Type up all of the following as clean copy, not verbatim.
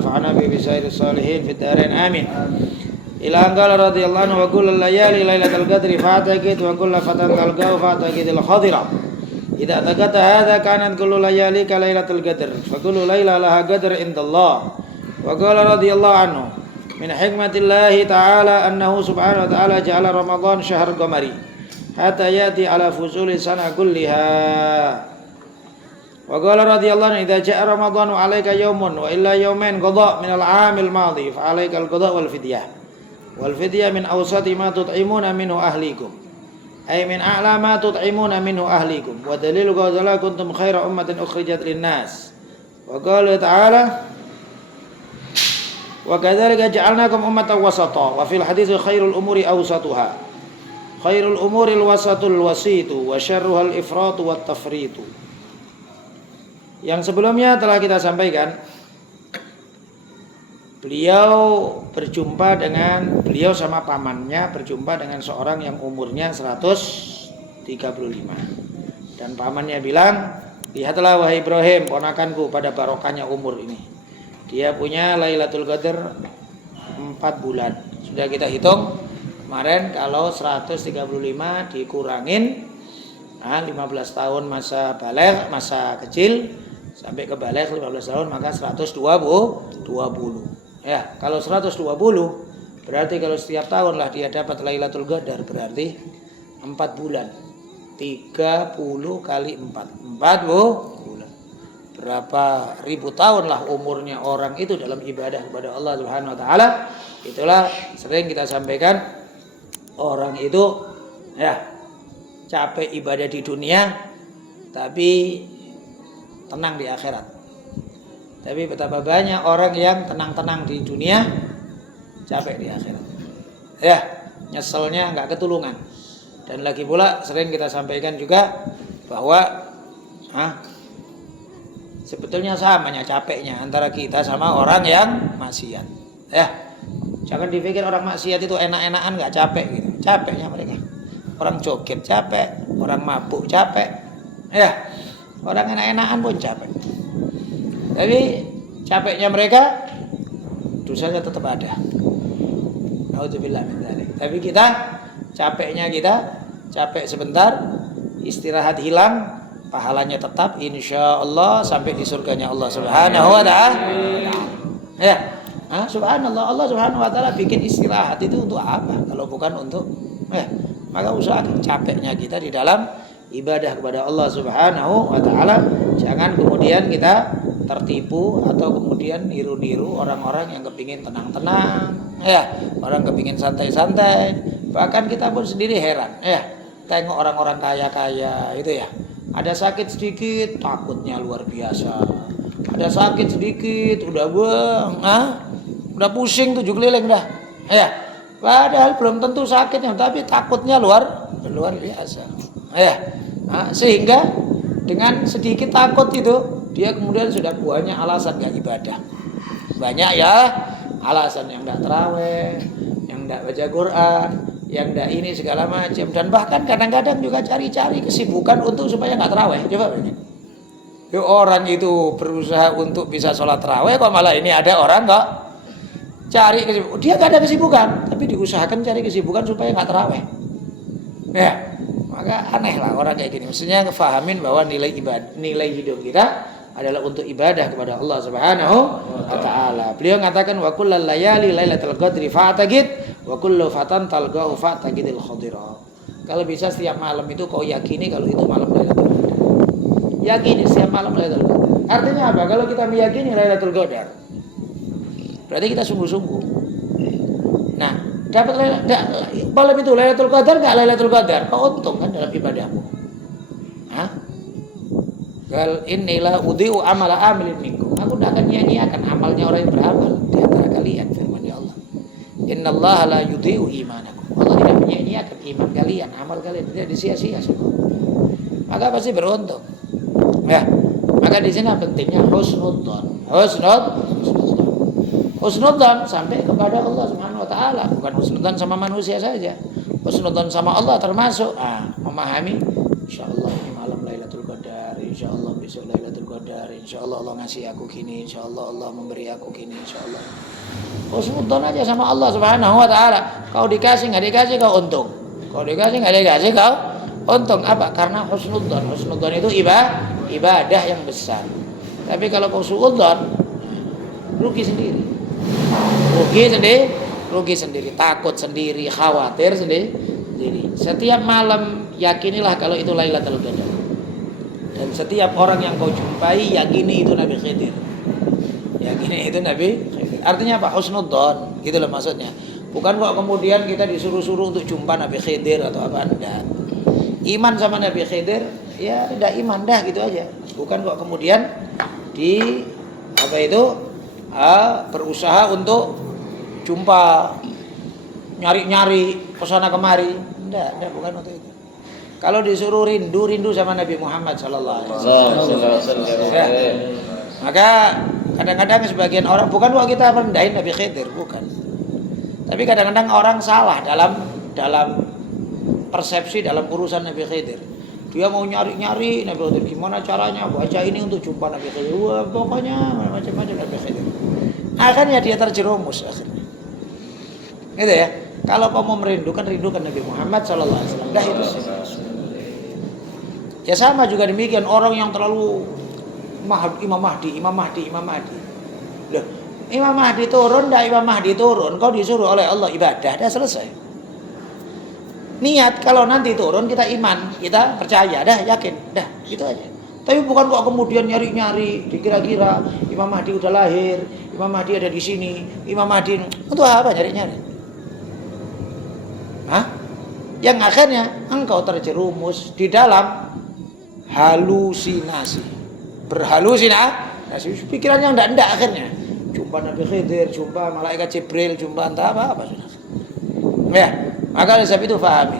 nafa'ana bi bisairil salihin fid dharain amin. Ila anqala radhiyallahu anhu wa kullal layali lailatul qadri fa'taqid wa kullu fatan talqahu fa'taqidil khadira. Idza taqata hadza kanat kullu layali ka lailatul qadr fa kullu laila laha qadr indallah. Wa qala radhiyallahu anhu min hikmatillahi ta'ala annahu subhanahu wa ta'ala ja'ala ramadan syahr qamari hatta yati ala fuzuli sana kulliha. Wa qala radhiyallahu anhu idza ja'a ramadhanu 'alaika yawmun wa illa yawmain qada' min al-'amil madhi fa 'alaika al-qada' wal fidyah. Wal fidyah min awsati ma tut'imuna minhu ahlikum. Ay min a'la ma tut'imuna minhu ahlikum. Wa dalilu qawla kuntum khaira ummatin ukhrijat lin-nas. Wa qala ta'ala wa kadzalika ja'alnakum ummatan wasata wa fil hadits khairul umuri awsatuha. Khairul umuri al-wasatul wasitu wa syarruhal ifratu wat tafritu. Yang sebelumnya telah kita sampaikan, beliau sama pamannya berjumpa dengan seorang yang umurnya 135. Dan pamannya bilang, lihatlah wahai Ibrahim, ponakanku, pada barokahnya umur ini. Dia punya Lailatul Qadar 4 bulan. Sudah kita hitung kemarin, kalau 135 dikurangin 15 tahun masa baligh, masa kecil, sampai ke baligh 15 tahun, maka 120. Ya, kalau 120 berarti kalau setiap tahun lah dia dapat Lailatul Qadar, berarti 4 bulan. 30 kali 4 bulan. Berapa ribu tahun lah umurnya orang itu dalam ibadah kepada Allah Subhanahu wa taala. Itulah sering kita sampaikan, orang itu ya capek ibadah di dunia tapi tenang di akhirat. Tapi betapa banyak orang yang tenang-tenang di dunia, capek di akhirat. Ya, nyeselnya enggak ketulungan. Dan lagi pula sering kita sampaikan juga bahwa sebetulnya samanya capeknya antara kita sama orang yang maksiat. Ya. Jangan dipikir orang maksiat itu enak-enakan enggak capek gitu. Capeknya mereka. Orang joget capek, orang mabuk capek. Ya. Orang enak-enakan pun capek. Tapi capeknya mereka, dosanya tetap ada. Nauzubillah min dzalik. Tapi kita capek sebentar, istirahat hilang, pahalanya tetap insyaallah sampai di surganya Allah Subhanahu wa taala. Ya. Subhanallah, Allah Subhanahu wa taala bikin istirahat itu untuk apa? Kalau bukan untuk maka usahakan capeknya kita di dalam ibadah kepada Allah Subhanahu wa taala. Jangan kemudian kita tertipu atau kemudian niru-niru orang-orang yang kepingin tenang-tenang, ya, orang kepingin santai-santai. Bahkan kita pun sendiri heran, ya, tengok orang-orang kaya-kaya itu ya. Ada sakit sedikit, takutnya luar biasa. Ada sakit sedikit, udah pusing 7 keliling dah, ya. Padahal belum tentu sakitnya, tapi takutnya luar biasa, ya. Sehingga dengan sedikit takut itu dia kemudian sudah banyak alasan gak ibadah. Banyak ya alasan, yang gak terawih, yang gak baca Quran, yang gak ini segala macam. Dan bahkan kadang-kadang juga cari-cari kesibukan untuk supaya gak terawih. Coba begini. Orang itu berusaha untuk bisa sholat terawih, kok malah ini ada orang kok cari kesibukan. Dia gak ada kesibukan, tapi diusahakan cari kesibukan supaya gak terawih. Ya, maka aneh lah orang kayak gini. Mestinya ngefahamin bahwa nilai hidup kita adalah untuk ibadah kepada Allah Subhanahu wa taala. Beliau mengatakan wa kullal layali lailatul qadri fa'taqid wa kullu fatan talqahu fa'taqidil khadira. Kalau bisa setiap malam itu kau yakini kalau itu malam Lailatul Qadar. Yakini setiap malam Lailatul Qadar. Artinya apa? Kalau kita meyakini Lailatul Qadar, berarti kita sungguh-sungguh. Nah, dapat malam itu Lailatul Qadar enggak Lailatul Qadar? Kau untung kan dalam ibadahmu. Qal innila udhi'u amala amilin minkum. Aku tidak akan nyanyiakan amalnya orang yang beramal di antara kalian, firman-Nya Allah. Innallaha la yudhi'u imanakum. Allah tidak menyia-nyiakan iman kalian, amal kalian tidak disia-sia semua. Maka pasti beruntung. Ya. Maka di sini pentingnya husnudzon. Husnudzon sampai kepada Allah Subhanahu wa taala, bukan husnudzon sama manusia saja. Husnudzon sama Allah termasuk memahami insyaallah ini malam Lailatul Qadar, insyaallah besok Lailatul Qadar, insyaallah Allah ngasih aku gini, insyaallah Allah memberi aku gini, insyaallah. Husnudzon aja sama Allah Subhanahu wa taala. Kau dikasih enggak dikasih kau untung. Kau dikasih enggak dikasih kau untung. Apa? Karena husnudzon. Husnudzon itu ibadah yang besar. Tapi kalau kau suudzon, rugi sendiri. Rugi sendiri, takut sendiri, khawatir sendiri. Setiap malam yakinilah kalau itu Lailatul Qadar. Dan setiap orang yang kau jumpai yakini itu Nabi Khidir. Yakini itu Nabi Khidir. Artinya apa? Husnudzon, gitu loh maksudnya. Bukan kok kemudian kita disuruh-suruh untuk jumpa Nabi Khidir atau apa, enggak. Iman sama Nabi Khidir, ya enggak iman dah gitu aja. Bukan kok kemudian di apa itu berusaha untuk jumpa, nyari-nyari kesana kemari, enggak bukan untuk itu. Kalau disuruh rindu sama Nabi Muhammad sallallahu alaihi wasallam. Ya. Maka kadang-kadang sebagian orang, bukan kok kita merendahin Nabi Khidir, bukan. Tapi kadang-kadang orang salah dalam persepsi dalam urusan Nabi Khidir. Dia mau nyari-nyari Nabi Khidir, gimana caranya baca ini untuk jumpa Nabi Khidir. Wah, pokoknya macam-macam Nabi Khidir. Akhirnya dia terjerumus akhirnya. Gitu ya. Kalau kau mau rindukan Nabi Muhammad sallallahu alaihi wasallam. Dah itu sih. Ya sama juga demikian orang yang terlalu Imam Mahdi. Loh, Imam Mahdi turun, kau disuruh oleh Allah ibadah, dah selesai. Niat kalau nanti turun kita iman, kita percaya, dah yakin, dah gitu aja. Tapi bukan kok kemudian nyari-nyari, dikira-kira Imam Mahdi udah lahir, Imam Mahdi ada di sini, Imam Mahdi untuk apa nyari-nyari? Hah? Yang akhirnya engkau terjerumus di dalam halusinasi. Berhalusinasi, pikiran yang enggak akhirnya. Jumpa Nabi Khidir, jumpa malaikat Jibril, jumpa entah apa sudah. Ya, maka oleh sebab itu pahami.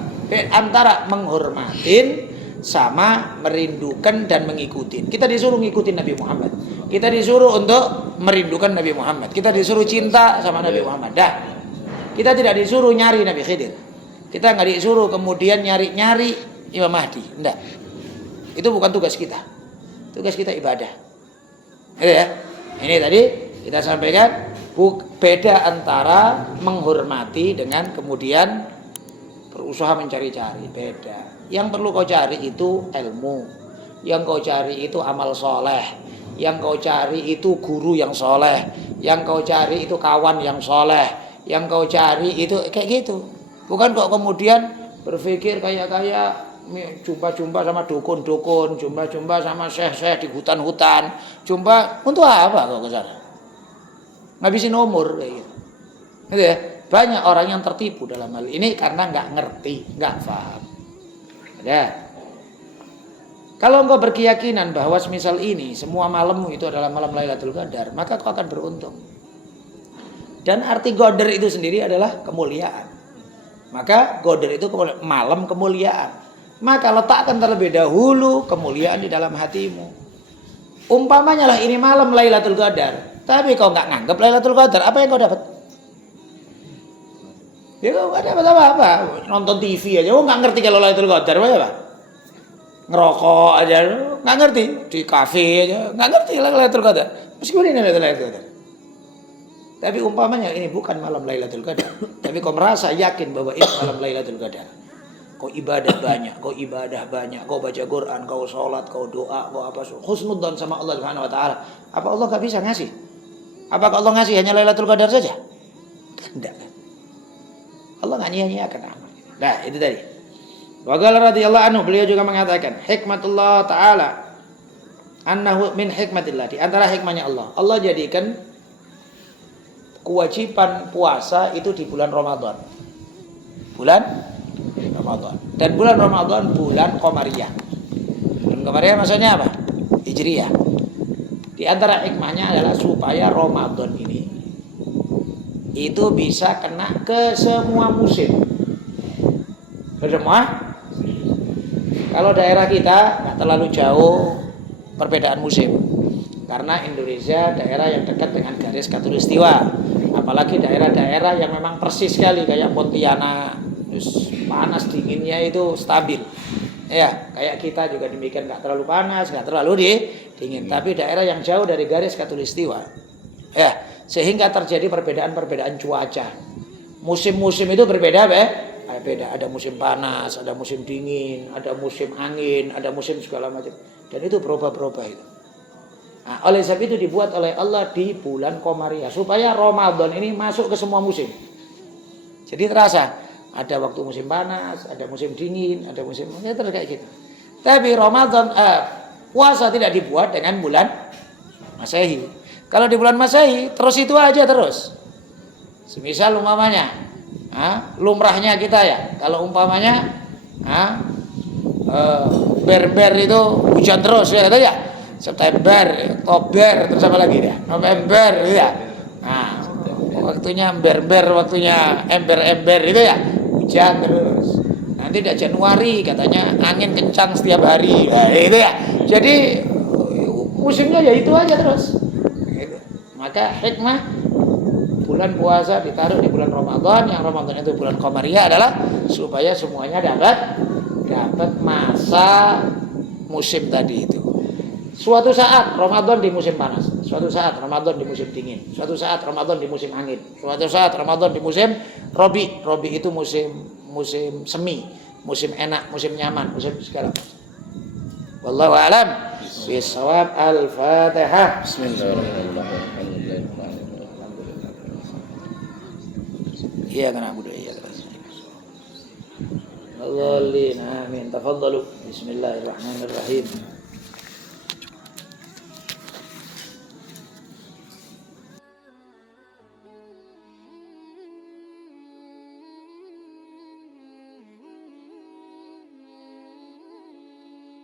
Antara menghormatin sama merindukan dan mengikuti. Kita disuruh ngikutin Nabi Muhammad. Kita disuruh untuk merindukan Nabi Muhammad. Kita disuruh cinta sama Nabi Muhammad. Dah. Kita tidak disuruh nyari Nabi Khidir. Kita nggak disuruh kemudian nyari-nyari Imam Mahdi. Enggak. Itu bukan tugas kita. Tugas kita ibadah. Ya. Ini tadi kita sampaikan beda antara menghormati dengan kemudian berusaha mencari-cari. Beda. Yang perlu kau cari itu ilmu. Yang kau cari itu amal soleh. Yang kau cari itu guru yang soleh. Yang kau cari itu kawan yang soleh. Yang kau cari itu kayak gitu. Bukan kok kemudian berpikir kayak jumpa-jumpa sama dukun-dukun, jumpa-jumpa sama syekh-syekh di hutan-hutan, jumpa untuk apa kok ke sana? Ngabisin umur kayak gitu. Gitu ya. Banyak orang yang tertipu dalam hal ini karena nggak ngerti, nggak paham. Ya. Kalau engkau berkeyakinan bahwa semisal ini semua malammu itu adalah malam Lailatul Qadar, maka kau akan beruntung. Dan arti Qadar itu sendiri adalah kemuliaan. Maka Qadar itu malam kemuliaan. Maka letakkan terlebih dahulu kemuliaan di dalam hatimu. Umpamanya lah ini malam Lailatul Qadar, tapi kau nggak nganggap Lailatul Qadar, apa yang kau dapat? Ya kau nggak dapat apa-apa. Nonton TV aja, kau nggak ngerti kalau Lailatul Qadar apa? Ngerokok aja, nggak ngerti. Di kafe aja, nggak ngerti Lailatul Qadar. Meskipun ini Lailatul Qadar. Tapi umpamanya ini bukan malam Lailatul Qadar, tapi kau merasa yakin bahwa ini malam Lailatul Qadar. Kau ibadah banyak, kau baca Quran, kau sholat, kau doa, kau apa, husnudzon sama Allah Subhanahu wa taala. Apa Allah enggak bisa ngasih? Apakah Allah ngasih hanya Lailatul Qadar saja? Tidak. Allah enggak nyia-nyiakan amal. Nah, itu tadi. Wa qala radhiyallahu anhu, beliau juga mengatakan, hikmatullah taala annahu min hikmatillah, di antara hikmahnya Allah. Allah jadikan kewajiban puasa itu di bulan Ramadan. Bulan Ramadan. Dan bulan Ramadan bulan Qamariyah. Bulan Qamariyah maksudnya apa? Hijriyah. Di antara hikmahnya adalah supaya Ramadan ini itu bisa kena ke semua musim. Semua. Kalau daerah kita nggak terlalu jauh perbedaan musim. Karena Indonesia daerah yang dekat dengan garis khatulistiwa. Apalagi daerah-daerah yang memang persis sekali kayak Pontianak, terus panas dinginnya itu stabil. Ya, kayak kita juga demikian, nggak terlalu panas, nggak terlalu dingin. Tapi daerah yang jauh dari garis khatulistiwa, ya, sehingga terjadi perbedaan-perbedaan cuaca. Musim-musim itu berbeda, beda. Ada musim panas, ada musim dingin, ada musim angin, ada musim segala macam. Dan itu berubah-berubah itu. Nah, oleh sebab itu dibuat oleh Allah di bulan Komariah supaya Ramadan ini masuk ke semua musim. Jadi terasa ada waktu musim panas, ada musim dingin, ada musim terus kayak gitu. Tapi Ramadan puasa tidak dibuat dengan bulan Masehi. Kalau di bulan Masehi terus itu aja terus. Semisal umpamanya, lumrahnya kita ya, kalau umpamanya ber itu hujan terus ya, ya. September, Oktober, terus apa lagi ya? November gitu ya. Nah, waktunya ember-ember, waktunya ember-ember itu ya, hujan terus. Nanti di Januari katanya angin kencang setiap hari. Nah, itu ya. Jadi musimnya ya itu aja terus. Gitu. Maka hikmah bulan puasa ditaruh di bulan Ramadan, yang Ramadan itu bulan Qamariyah adalah supaya semuanya dapat masa musim tadi itu. Suatu saat Ramadan di musim panas, suatu saat Ramadan di musim dingin, suatu saat Ramadan di musim angin, suatu saat Ramadan di musim Robi. Robi itu musim semi, musim enak, musim nyaman, musim segala macam. Wallahu a'lam bishawab. Al-Fatihah. Bismillahirrahmanirrahim. Iya kana budu iya kana. Allahumma amin. Tafadhalu. Bismillahirrahmanirrahim.